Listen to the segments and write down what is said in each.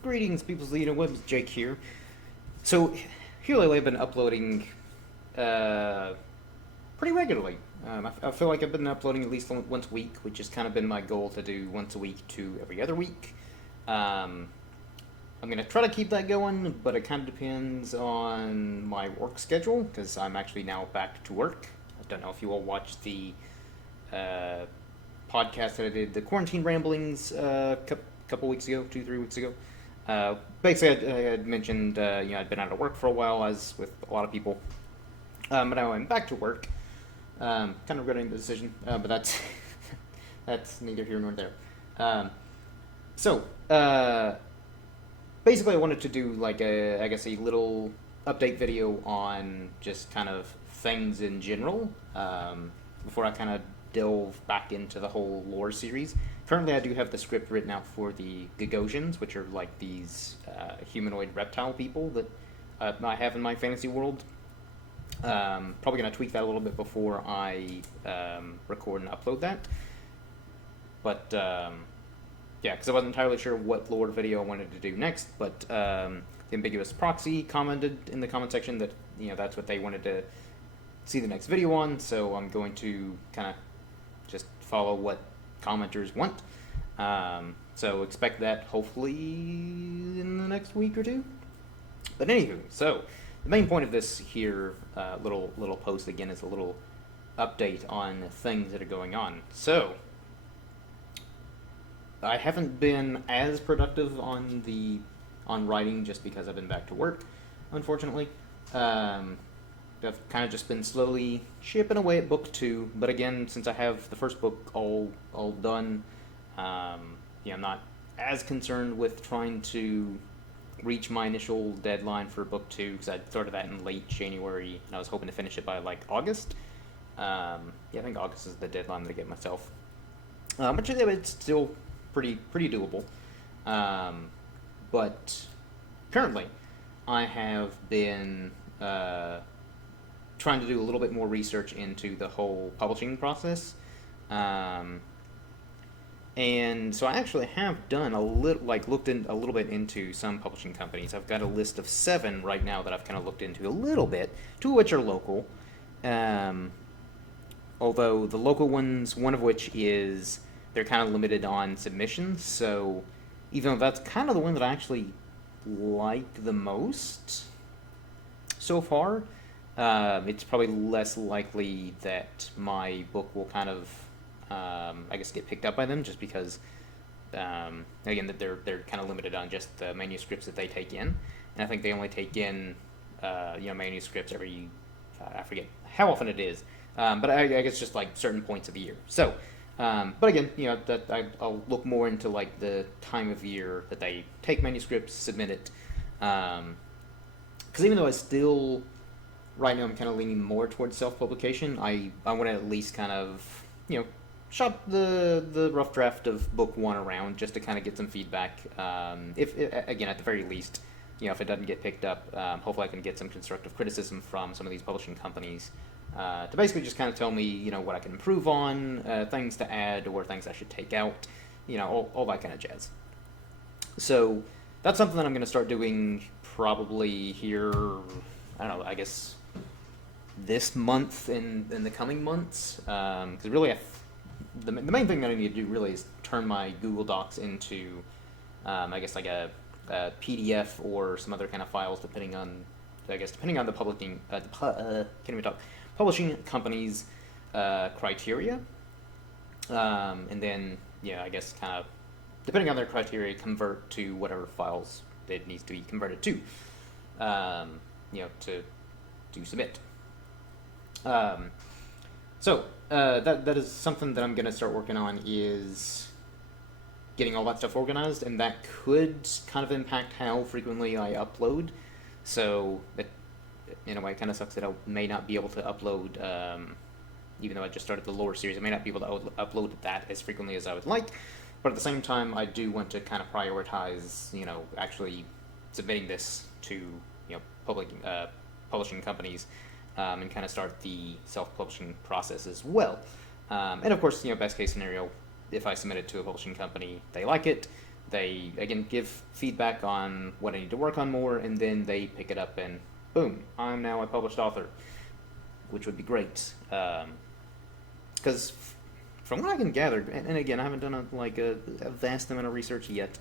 Greetings, peoples of the interwebs. Jake here. So, here lately I've been uploading uh, pretty regularly. I feel like I've been uploading at least once a week, which has kind of been my goal to do once a week to every other week. Um, I'm going to try to keep that going, but it kind of depends on my work schedule because I'm actually now back to work. I don't know if you all watched the uh, podcast that I did, the Quarantine Ramblings, couple weeks ago, 2, 3 weeks ago. Basically, I had mentioned, I'd been out of work for a while, as with a lot of people. But now I'm back to work. Kind of regretting the decision, but that's that's neither here nor there. Um, so, basically, I wanted to do like a little update video on just kind of things in general before I kind of delve back into the whole lore series. Currently, I do have the script written out for the Gagosians, which are like these humanoid reptile people that I have in my fantasy world. Probably going to tweak that a little bit before I record and upload that. But yeah, because I wasn't entirely sure what lore video I wanted to do next. But the Ambiguous Proxy commented in the comment section that that's what they wanted to see the next video on. So I'm going to kind of just follow what commenters want. So expect that hopefully in the next week or two. But anywho, so the main point of this here little post again is a little update on things that are going on. So I haven't been as productive on writing just because I've been back to work, unfortunately. I've kind of just been slowly chipping away at book 2, but again, since I have the first book all done, I'm not as concerned with trying to reach my initial deadline for book 2 because I started that in late January and I was hoping to finish it by like August. I think August is the deadline that I give myself. But it's still pretty doable. But currently, I have been trying to do a little bit more research into the whole publishing process. And so I actually have done looked in a little bit into some publishing companies. I've got a list of 7 right now that I've kind of looked into a little bit, 2 of which are local. Although the local ones, one of which is they're kind of limited on submissions. So even though that's kind of the one that I actually like the most so far, it's probably less likely that my book will kind of, get picked up by them, just because, again, that they're kind of limited on just the manuscripts that they take in, and I think they only take in, manuscripts every, I forget how often it is, but I guess just like certain points of the year. So, but again, I'll look more into like the time of year that they take manuscripts, submit it, because even though I still right now I'm kind of leaning more towards self-publication. I want to at least kind of, shop the rough draft of book 1 around just to kind of get some feedback. If again, at the very least, if it doesn't get picked up, hopefully I can get some constructive criticism from some of these publishing companies to basically just kind of tell me, what I can improve on, things to add, or things I should take out, all that kind of jazz. So that's something that I'm going to start doing probably here. I don't know. I guess this month and in the coming months, because really the main thing that I need to do really is turn my Google Docs into like a PDF or some other kind of files depending on the publishing company's criteria, and then I guess kind of depending on their criteria convert to whatever files it needs to be converted to, to submit. So that is something that I'm going to start working on, is getting all that stuff organized, and that could kind of impact how frequently I upload. So it, in a way, kind of sucks that I may not be able to upload, even though I just started the lore series, I may not be able to upload that as frequently as I would like. But at the same time, I do want to kind of prioritize, actually submitting this to, publishing companies, and kind of start the self-publishing process as well. And of course, best case scenario, if I submit it to a publishing company, they like it, They again give feedback on what I need to work on more, and then they pick it up and boom, I'm now a published author, which would be great. Because from what I can gather, and again, I haven't done a vast amount of research yet,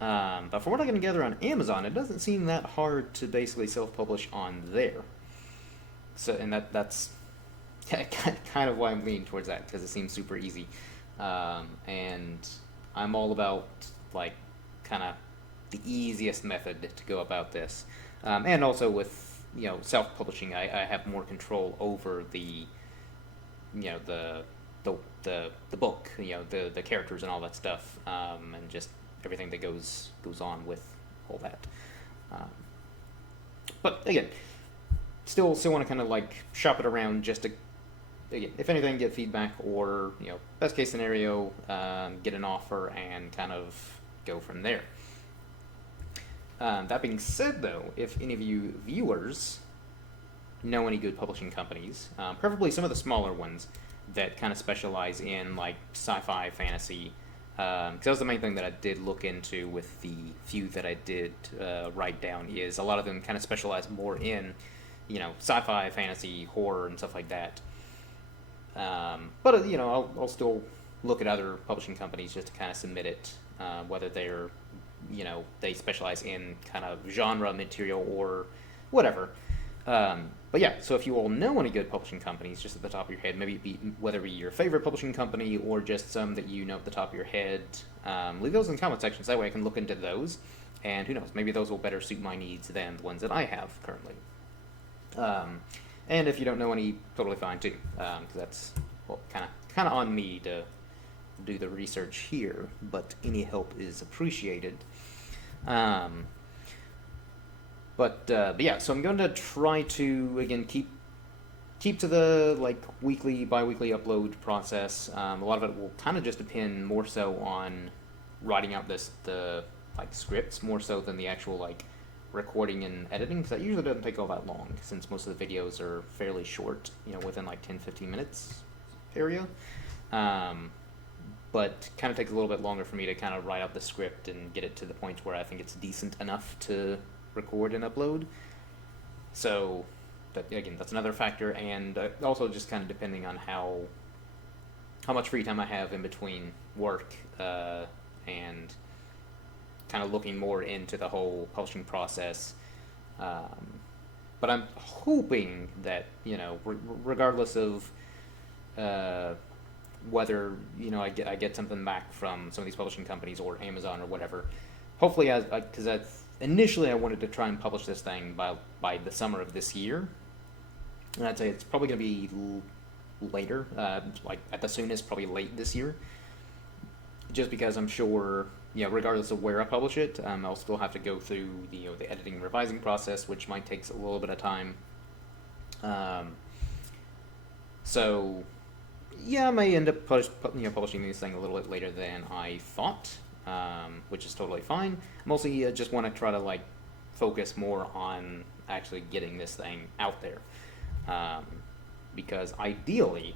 but from what I can gather on Amazon, it doesn't seem that hard to basically self-publish on there. So, and that's kind of why I'm leaning towards that, because it seems super easy, and I'm all about like kind of the easiest method to go about this, and also with self-publishing, I have more control over the the book, the characters and all that stuff, and just everything that goes on with all that. Um, but again, still want to kind of like shop it around just to, again, if anything, get feedback, or best case scenario, get an offer and kind of go from there. That being said, though, if any of you viewers know any good publishing companies, preferably some of the smaller ones that kind of specialize in like sci-fi, fantasy, because that was the main thing that I did look into with the few that I did write down, is a lot of them kind of specialize more in sci-fi, fantasy, horror, and stuff like that. But I'll still look at other publishing companies just to kind of submit it, whether they're they specialize in kind of genre material or whatever. But yeah, so if you all know any good publishing companies, just at the top of your head, maybe whether it be your favorite publishing company or just some that you know at the top of your head, leave those in the comment sections. That way I can look into those, and who knows, maybe those will better suit my needs than the ones that I have currently. And if you don't know any, totally fine too, because that's kind of on me to do the research here, but any help is appreciated. But yeah, so I'm going to try to again keep to the like weekly, bi-weekly upload process. A lot of it will kind of just depend more so on writing out the like scripts more so than the actual like recording and editing, because that usually doesn't take all that long, since most of the videos are fairly short, within like 10-15 minutes area. But kind of takes a little bit longer for me to kind of write out the script and get it to the point where I think it's decent enough to record and upload. So that, again, that's another factor, and also just kind of depending on how much free time I have in between work, and kind of looking more into the whole publishing process. But I'm hoping that regardless of whether I get something back from some of these publishing companies or Amazon or whatever. Hopefully, because initially I wanted to try and publish this thing by the summer of this year, and I'd say it's probably going to be later, like at the soonest, probably late this year. Just because I'm sure, regardless of where I publish it, I'll still have to go through the editing and revising process, which might take a little bit of time. So yeah, I may end up publishing this thing a little bit later than I thought, which is totally fine. Mostly just want to try to like focus more on actually getting this thing out there, because ideally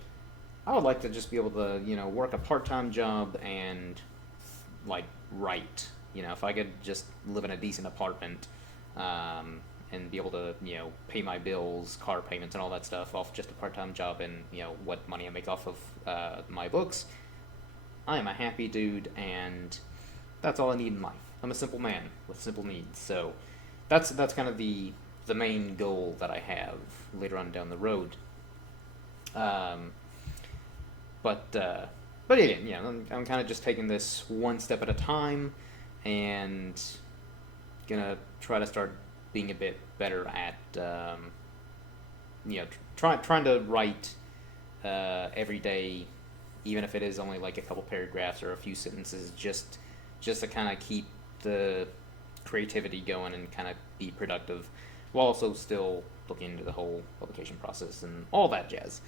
I would like to just be able to work a part-time job and like write. If I could just live in a decent apartment, and be able to pay my bills, car payments, and all that stuff off just a part-time job, and what money I make off of my books, I am a happy dude, and that's all I need in life. I'm a simple man with simple needs, so that's kind of the main goal that I have later on down the road. But again, I'm kind of just taking this one step at a time, and gonna try to start being a bit better at trying to write every day, even if it is only like a couple paragraphs or a few sentences, just to kind of keep the creativity going and kind of be productive, while also still looking into the whole publication process and all that jazz.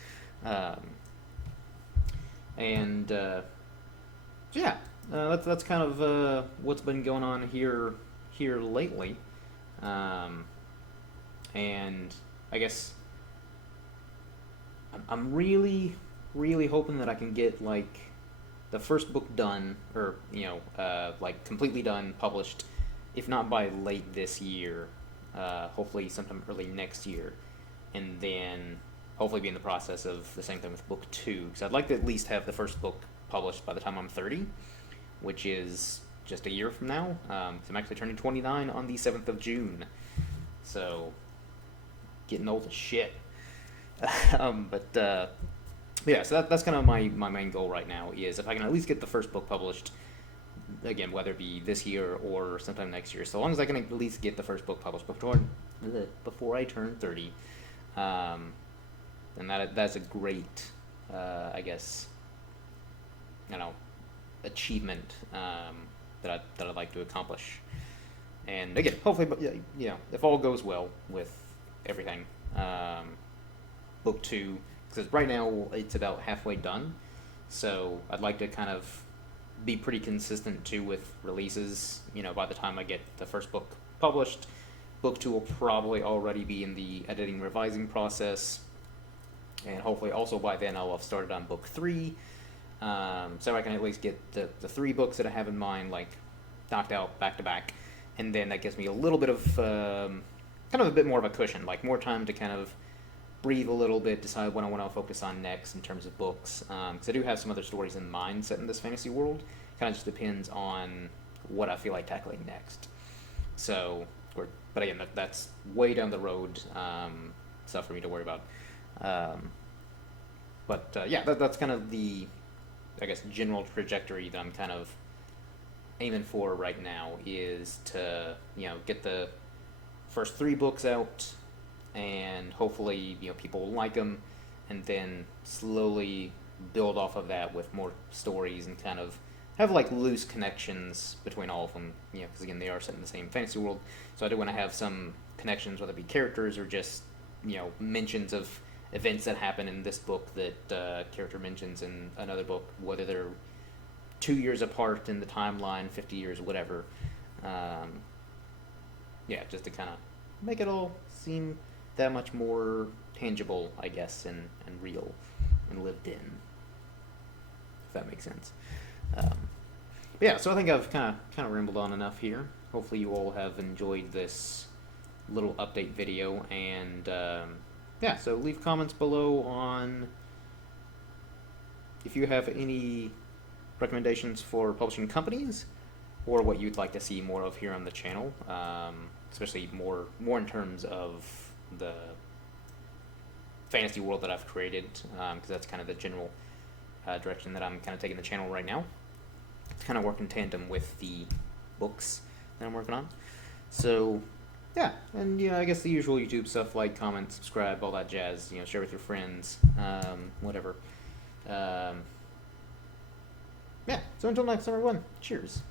Yeah, that's kind of what's been going on here lately. And I guess I'm really, really hoping that I can get like the first book done, or like completely done, published, if not by late this year, hopefully sometime early next year, and then hopefully be in the process of the same thing with book 2, because I'd like to at least have the first book published by the time I'm 30, which is just a year from now. I'm actually turning 29 on the 7th of June, so getting old as shit. Yeah, so that's kind of my main goal right now, is if I can at least get the first book published, again, whether it be this year or sometime next year, so long as I can at least get the first book published before I turn 30, and that's a great, I guess, achievement that I'd like to accomplish. And again, hopefully, if all goes well with everything, book 2, because right now it's about halfway done, so I'd like to kind of be pretty consistent too with releases. By the time I get the first book published, book 2 will probably already be in the editing revising process, and hopefully also by then I'll have started on book 3, so I can at least get the 3 books that I have in mind like knocked out back to back, and then that gives me a little bit of kind of a bit more of a cushion, like more time to kind of breathe a little bit, decide what I want to focus on next in terms of books, because I do have some other stories in mind set in this fantasy world. Kind of just depends on what I feel like tackling next. So, but again, that's way down the road, stuff for me to worry about. Yeah, that's kind of the, I guess, general trajectory that I'm kind of aiming for right now, is to get the first 3 books out, and hopefully people will like them, and then slowly build off of that with more stories and kind of have like loose connections between all of them, because again, they are set in the same fantasy world, so I do want to have some connections, whether it be characters or just mentions of events that happen in this book that character mentions in another book, whether they're 2 years apart in the timeline, 50 years, whatever. Yeah, just to kind of make it all seem that much more tangible, I guess, and real and lived in, if that makes sense. But yeah, so I think I've kind of rambled on enough here. Hopefully you all have enjoyed this little update video, and yeah, so leave comments below on if you have any recommendations for publishing companies, or what you'd like to see more of here on the channel, especially more in terms of the fantasy world that I've created, because that's kind of the general direction that I'm kind of taking the channel right now. It's kind of work in tandem with the books that I'm working on. So yeah, and I guess the usual YouTube stuff, like, comment, subscribe, all that jazz, share with your friends, whatever. Yeah, so until next time, everyone, cheers.